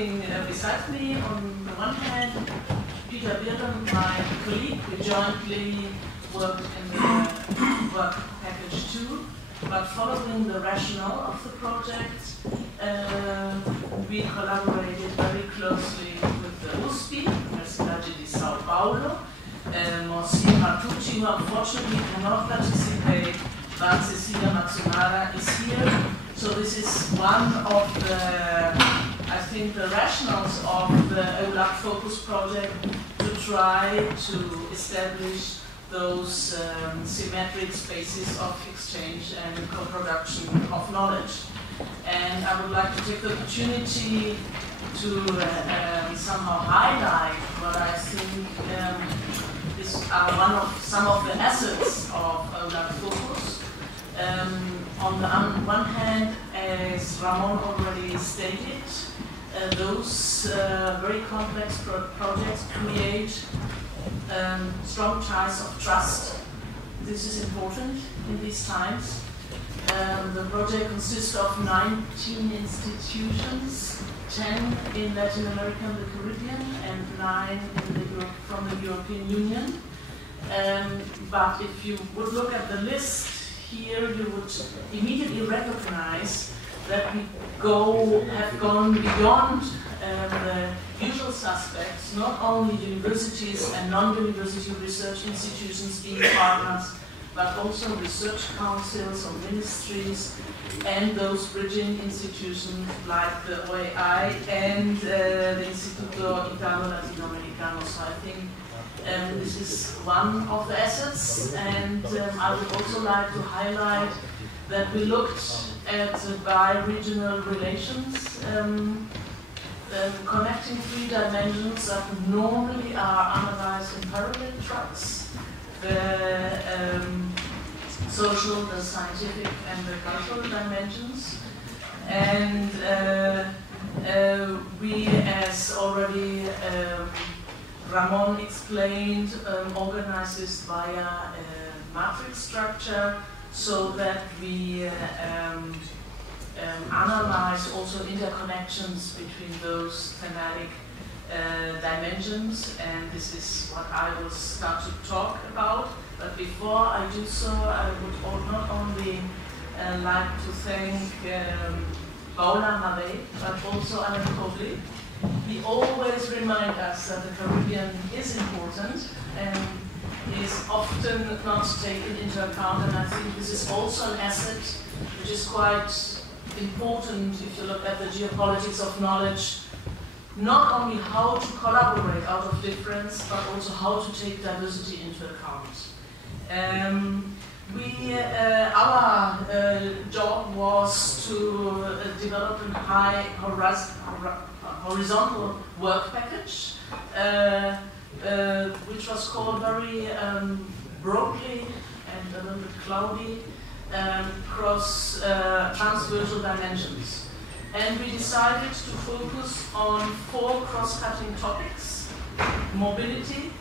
sitting beside me, on the one hand, Peter Birren, my colleague. We jointly worked in the work package 2, but following the rationale of the project, we collaborated very closely with the USP, Universidade de São Paulo, Monsieur Martucci, who unfortunately cannot participate, but Cecilia Matsumura is here. So this is one of the, I think, the rationales of the EULAC-FOCUS project, to try to establish those symmetric spaces of exchange and co-production of knowledge. And I would like to take the opportunity to somehow highlight what I think is some of the assets of EULAC-FOCUS. On the one hand, as Ramon already stated, those very complex projects create strong ties of trust. This is important in these times. The project consists of 19 institutions, 10 in Latin America and the Caribbean, and 9 from the European Union. But if you would look at the list here, you would immediately recognize that we have gone beyond the usual suspects, not only universities and non-university research institutions being partners, but also research councils or ministries and those bridging institutions like the OAI and the Instituto Italo-Latinoamericano. So I think this is one of the assets, and I would also like to highlight that we looked at bi-regional relations, connecting 3 dimensions that normally are analyzed in parallel tracks: the social, the scientific, and the cultural dimensions. And we, as already Ramon explained, organize this via a matrix structure, so that we analyze also interconnections between those thematic dimensions, and this is what I will start to talk about. But before I do so, I would not only like to thank Paula, but also Alan Göbel. He always reminds us that the Caribbean is important and is often not taken into account, and I think this is also an asset which is quite important if you look at the geopolitics of knowledge. Not only how to collaborate out of difference, but also how to take diversity into account. Our job was to develop a high horizontal work package, which was called very broadly and a little bit cloudy, cross transversal dimensions. And we decided to focus on 4 cross-cutting topics: mobility,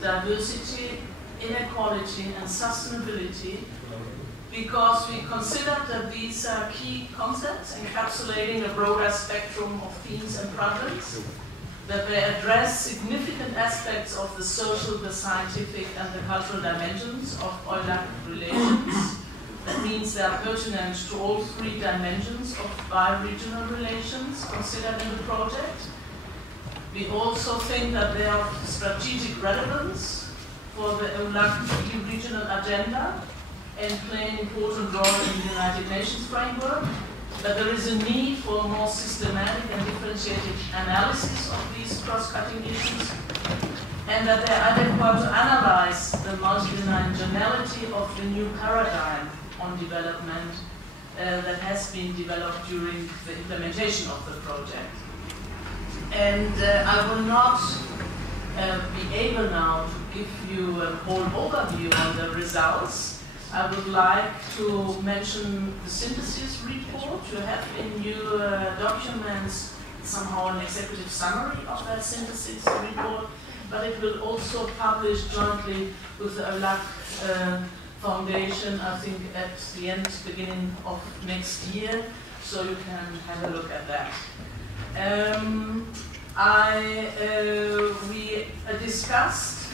diversity, inequality, and sustainability, because we considered that these are key concepts encapsulating a broader spectrum of themes and problems, that they address significant aspects of the social, the scientific, and the cultural dimensions of EULAC relations. That means they are pertinent to all 3 dimensions of bi-regional relations considered in the project. We also think that they are of strategic relevance for the EULAC regional agenda and play an important role in the United Nations framework, that there is a need for more systematic and differentiated analysis of these cross-cutting issues, and that they are adequate to analyze the multidimensionality of the new paradigm on development that has been developed during the implementation of the project. And I will not be able now to give you a whole overview on the results. I would like to mention the synthesis report. You have in your documents somehow an executive summary of that synthesis report, but it will also publish jointly with the EULAC Foundation, I think at the beginning of next year, so you can have a look at that. We discussed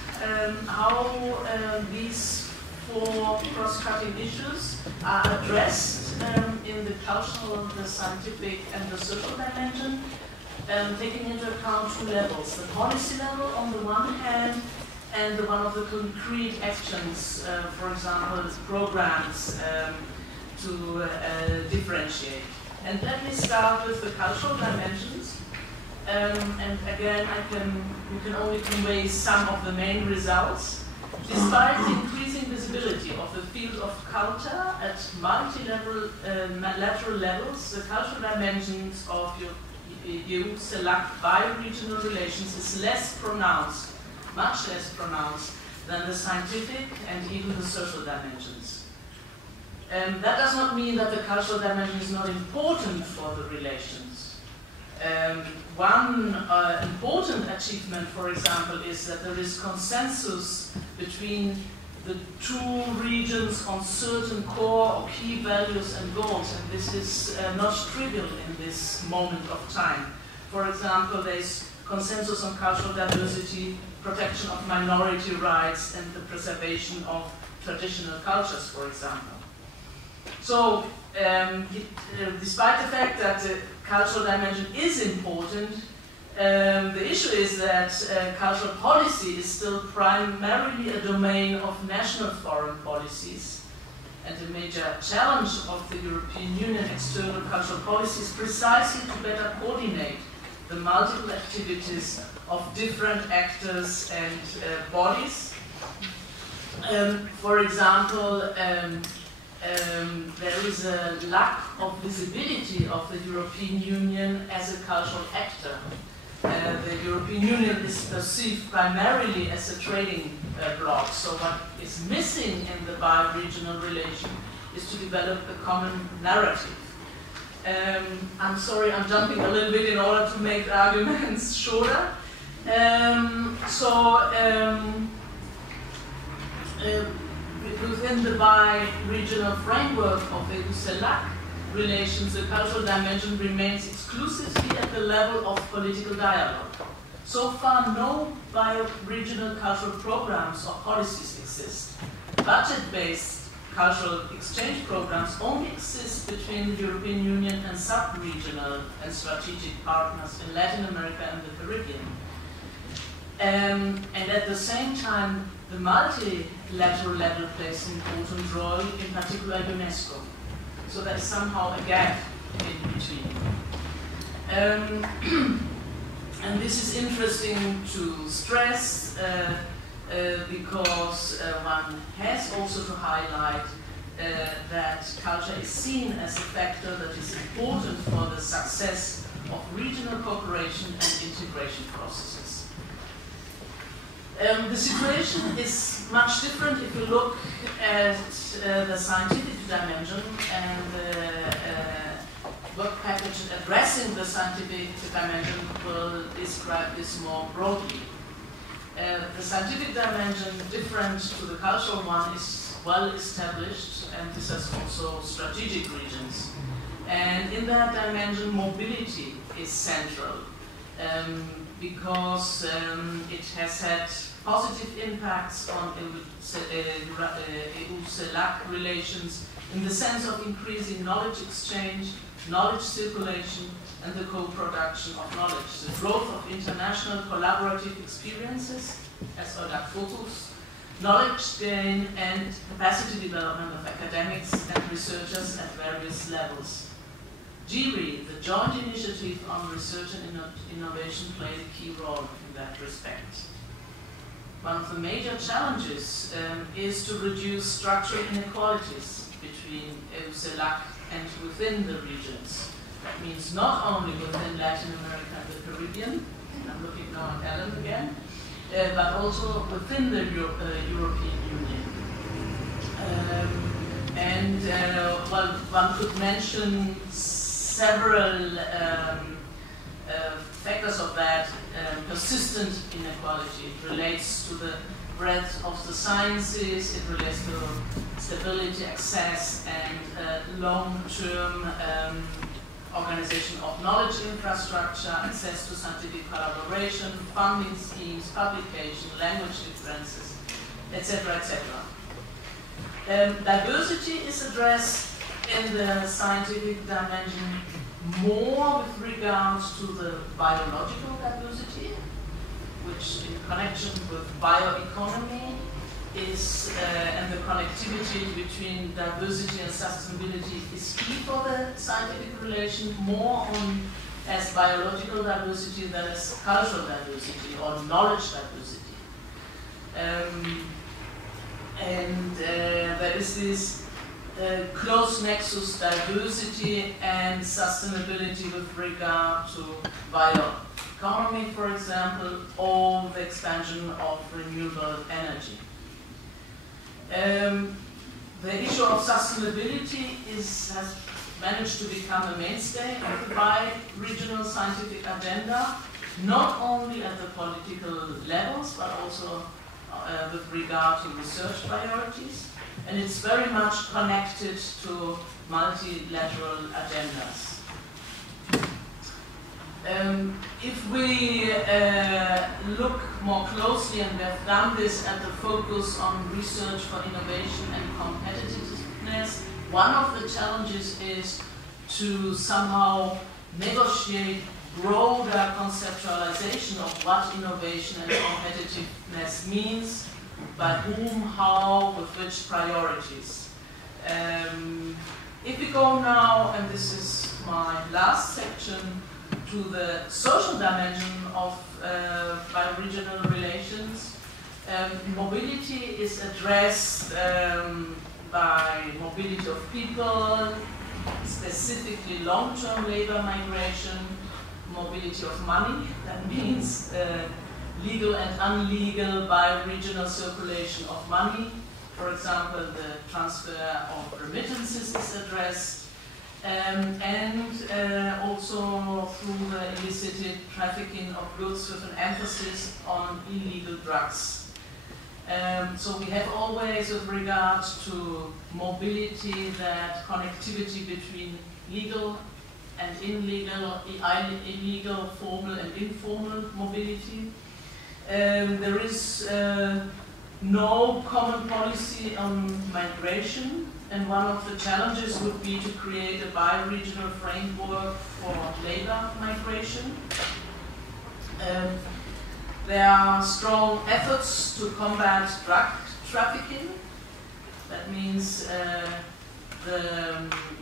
how these four cross-cutting issues are addressed in the cultural, the scientific, and the social dimension, taking into account two levels: the policy level on the one hand, and the one of the concrete actions, for example, programs to differentiate. And let me start with the cultural dimensions. And again, we can only convey some of the main results. Despite the increasing visibility of the field of culture at multilateral levels, the cultural dimensions of EU-LAC bi-regional relations is less pronounced, much less pronounced than the scientific and even the social dimensions. That does not mean that the cultural dimension is not important for the relations. One important achievement, for example, is that there is consensus between the two regions on certain core or key values and goals, and this is not trivial in this moment of time. For example, there is consensus on cultural diversity, protection of minority rights, and the preservation of traditional cultures, for example. So, despite the fact that the cultural dimension is important, the issue is that cultural policy is still primarily a domain of national foreign policies. And the major challenge of the European Union external cultural policy is precisely to better coordinate the multiple activities of different actors and bodies. For example, there is a lack of visibility of the European Union as a cultural actor. The European Union is perceived primarily as a trading bloc, so what is missing in the bi-regional relation is to develop a common narrative. I'm sorry, I'm jumping a little bit in order to make arguments shorter. Within the bi-regional framework of the EU-LAC relations, the cultural dimension remains exclusively at the level of political dialogue. So far, no bi-regional cultural programs or policies exist. Budget-based cultural exchange programs only exist between the European Union and sub-regional and strategic partners in Latin America and the Caribbean. And at the same time, the multilateral level plays an important role, in particular UNESCO. So there is somehow a gap in between. And this is interesting to stress because one has also to highlight that culture is seen as a factor that is important for the success of regional cooperation and integration processes. The situation is much different if you look at the scientific dimension, and the work package addressing the scientific dimension will describe this more broadly. The scientific dimension, different to the cultural one, is well established, and this has also strategic regions. And in that dimension, mobility is central, because it has had positive impacts on EU-LAC relations in the sense of increasing knowledge exchange, knowledge circulation, and the co-production of knowledge. The growth of international collaborative experiences, as EULAC-FOCUS, knowledge gain, and capacity development of academics and researchers at various levels. GRI, the Joint Initiative on Research and Innovation, played a key role in that respect. One of the major challenges is to reduce structural inequalities between EU-LAC and within the regions. That means not only within Latin America and the Caribbean, and I'm looking now at Ellen again, but also within the European Union. Well, one could mention several factors of that. Persistent inequality. It relates to the breadth of the sciences, it relates to stability, access, and long-term organization of knowledge infrastructure, access to scientific collaboration, funding schemes, publication, language differences, etc., etc. Diversity is addressed in the scientific dimension more with regards to the biological diversity, which in connection with bioeconomy is, and the connectivity between diversity and sustainability is key for the scientific relation, more on as biological diversity than as cultural diversity or knowledge diversity. There is this close nexus, diversity and sustainability with regard to bioeconomy, for example, or the expansion of renewable energy. The issue of sustainability has managed to become a mainstay of the bi-regional scientific agenda, not only at the political levels, but also with regard to research priorities. And it's very much connected to multilateral agendas. If we look more closely, and we have done this at the focus on research for innovation and competitiveness, one of the challenges is to somehow negotiate broader conceptualization of what innovation and competitiveness means, by whom, how, with which priorities. If we go now, and this is my last section, to the social dimension of bi-regional relations, mobility is addressed by mobility of people, specifically long-term labor migration, mobility of money, that means legal and unlegal bi-regional circulation of money. For example, the transfer of remittances is addressed, and also through the illicit trafficking of goods with an emphasis on illegal drugs. So we have always, with regards to mobility, that connectivity between legal and illegal, formal and informal mobility. There is no common policy on migration, and one of the challenges would be to create a bi-regional framework for labor migration. There are strong efforts to combat drug trafficking. That means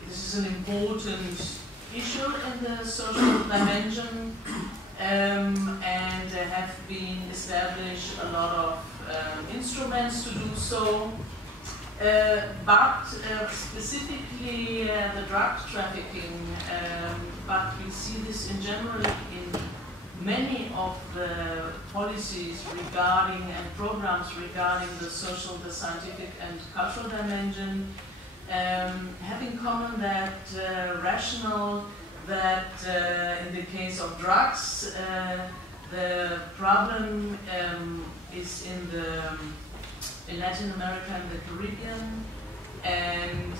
this is an important issue in the social dimension, and there have been established a lot of instruments to do so. But specifically the drug trafficking, but we see this in general in many of the policies regarding and programs regarding the social, the scientific and cultural dimension, have in common that rationale that in the case of drugs, the problem is in Latin America and the Caribbean, and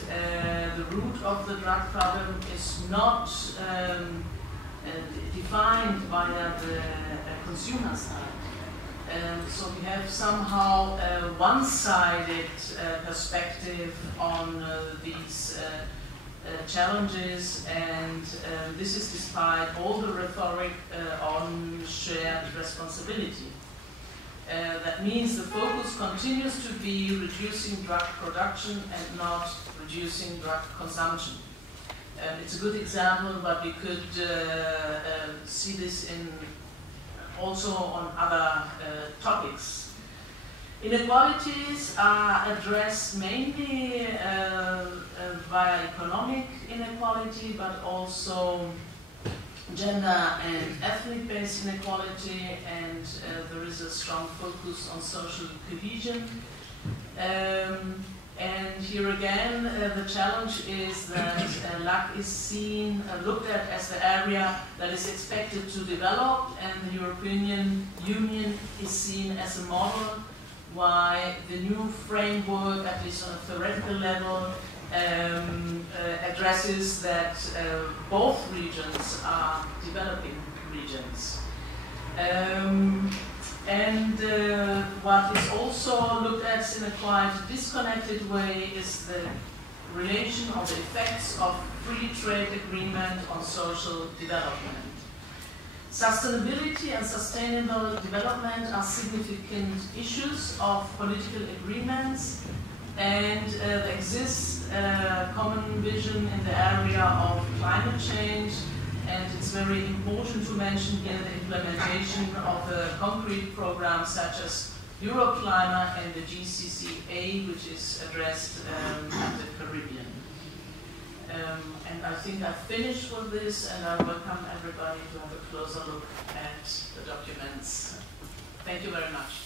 the root of the drug problem is not defined via the consumer side. So we have somehow a one-sided perspective on these challenges, and this is despite all the rhetoric on shared responsibility. That means the focus continues to be reducing drug production and not reducing drug consumption. It's a good example, but we could see this in also on other topics. Inequalities are addressed mainly via economic inequality, but also gender and ethnic-based inequality, and there is a strong focus on social cohesion. And here again, the challenge is that LAC is seen, looked at as the area that is expected to develop, and the European Union is seen as a model why the new framework, at least on a theoretical level, addresses that both regions are developing regions. What is also looked at in a quite disconnected way is the relation or the effects of free trade agreement on social development. Sustainability and sustainable development are significant issues of political agreements, and there exists a common vision in the area of climate change, and it's very important to mention here the implementation of a concrete program such as EuroClimate and the GCCA, which is addressed at the Caribbean. And I think I've finished with this, and I welcome everybody to have a closer look at the documents. Thank you very much.